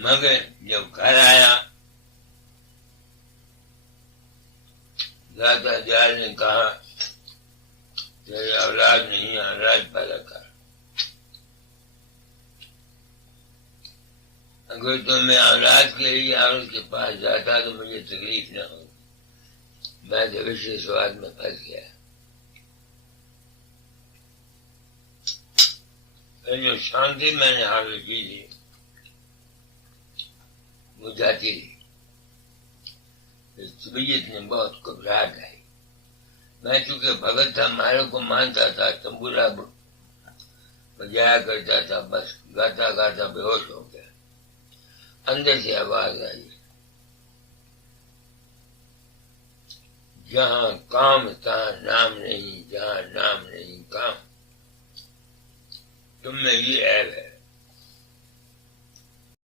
مگر جب گھر آیا دادا جال نے کہا تیری اولاد نہیں اولاد پیدا کر، اگر تو میں اولاد کے لیے عورت کے پاس جاتا تو مجھے تکلیف نہ ہو، میں دوش سواد میں پھنس گیا۔ جو شانتی میں نے حاصل کی تھی وہ جاتی رہی، طبیعت نے بہت گھبراہٹ آئی۔ میں چونکہ بھگت تھا، مالک کو مانتا تھا، تمبورا بجایا کرتا تھا، بس گاتا گاتا بے ہوش ہو گیا۔ اندر سے آواز آئی، جہاں کام تہاں نام نہیں، جہاں نام نہیں کام، تم میں یہ عیب ہے۔